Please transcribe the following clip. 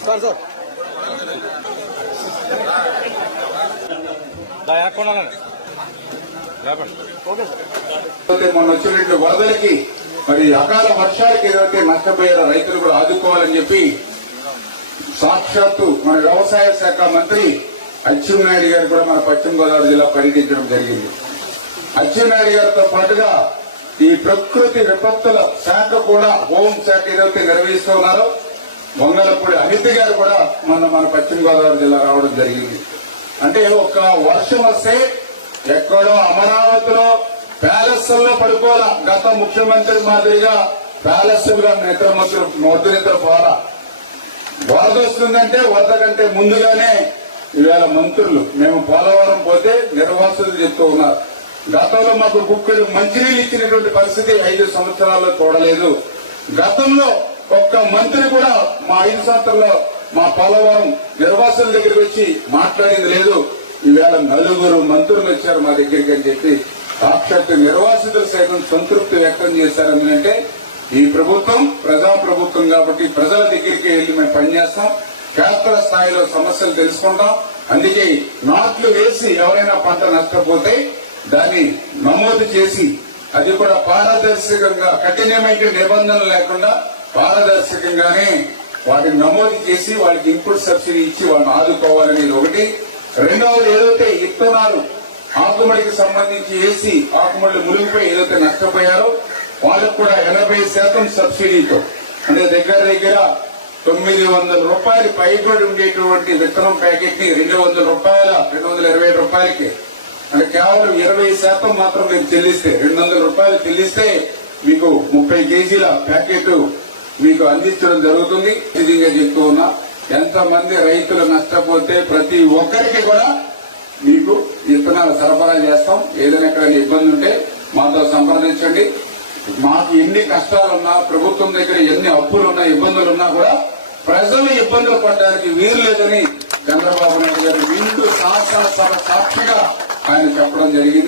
Sir sir. మొన్న వచ్చినటువంటి వరదలకి మరి అకాల వర్షాలకి ఏదైతే నష్టపోయారో రైతులు కూడా ఆదుకోవాలని చెప్పి సాక్షాత్తు మన వ్యవసాయ శాఖ మంత్రి అచ్చెన్నాయుడు గారు కూడా మన పశ్చిమ గోదావరి జిల్లా పర్యటించడం జరిగింది. అచ్చెన్నాయుడు గారితో పాటుగా ఈ ప్రకృతి విపత్తుల శాఖ కూడా హోం శాఖ ఏదైతే నిర్వహిస్తున్నారో వంగలపూడి అనిత గారు కూడా మన మన పశ్చిమ గోదావరి జిల్లా రావడం జరిగింది. అంటే ఒక వర్షం వస్తే ఎక్కడో అమరావతిలో ప్యాలెస్లో గత ముఖ్యమంత్రి మాదిరిగా ప్యాలెస్లో నిద్ర ముద్ర మొద్దు నిద్ర పోరా వరద వస్తుందంటే వరద కంటే ముందుగానే ఇవాళ మంత్రులు మేము పోలవరం పోతే నిర్వాసులు చెప్తూ ఉన్నారు. గతంలో మాకు కుక్కడు మంత్రులు ఇచ్చినటువంటి పరిస్థితి ఐదు సంవత్సరాల్లో చూడలేదు. గతంలో ఒక్క మంత్రి కూడా మా ఐదు సంవత్సరాల్లో మా పోలవరం నిర్వాసుల దగ్గరికి వచ్చి మాట్లాడింది లేదు. ఈవేళ నలుగురు మంత్రులు వచ్చారు మా దగ్గరికి అని చెప్పి సాక్షాత్ నిర్వాసితులు సైతం సంతృప్తి వ్యక్తం చేశారని అంటే ఈ ప్రభుత్వం ప్రజా ప్రభుత్వం కాబట్టి ప్రజల దగ్గరికి వెళ్ళి మేము పనిచేస్తాం. క్షేత్ర స్థాయిలో సమస్యలు తెలుసుకుంటాం. అందుకే నాట్లు వేసి ఎవరైనా పంట నష్టపోతే దాన్ని నమోదు చేసి అది కూడా పారదర్శకంగా కఠినమైన నిబంధనలు లేకుండా పారదర్శకంగానే వాటిని నమోదు చేసి వాళ్ళకి ఇన్పుట్ సబ్సిడీ ఇచ్చి వాళ్ళని ఆదుకోవాలనేది ఒకటి. రెండవది ఏదైతే ఇత్తనాలు ఆకుమడికి సంబంధించి వేసి ఆకుమడి మునిగిపోయి ఏదైతే నష్టపోయారో వాళ్ళకు కూడా ఎనభై శాతం సబ్సిడీతో అంటే దగ్గర దగ్గర తొమ్మిది వందల రూపాయలు పైబడి ఉండేటువంటి విత్తనం ప్యాకెట్ని రెండు వందల రూపాయల రెండు వందల ఇరవై రూపాయలకి అంటే కేవలం ఇరవై శాతం మాత్రం మీరు చెల్లిస్తే రెండు వందల రూపాయలు చెల్లిస్తే మీకు ముప్పై కేజీల ప్యాకెట్ మీకు అందించడం జరుగుతుంది. నిజంగా చెప్తూ ఉన్నా ఎంతమంది రైతులు నష్టపోతే ప్రతి ఒక్కరికి కూడా మీకు విత్తనాలు సరఫరా చేస్తాం. ఏదైనా ఎక్కడైనా ఇబ్బంది ఉంటే మాతో సంప్రదించండి. మాకు ఎన్ని కష్టాలున్నా ప్రభుత్వం దగ్గర ఎన్ని అప్పులున్నా ఇబ్బందులున్నా కూడా ప్రజలు ఇబ్బందులు పడడానికి వీలు లేదని చంద్రబాబు నాయుడు గారు వింటూ శాసనసభ సాక్షిగా ఆయన చెప్పడం జరిగింది.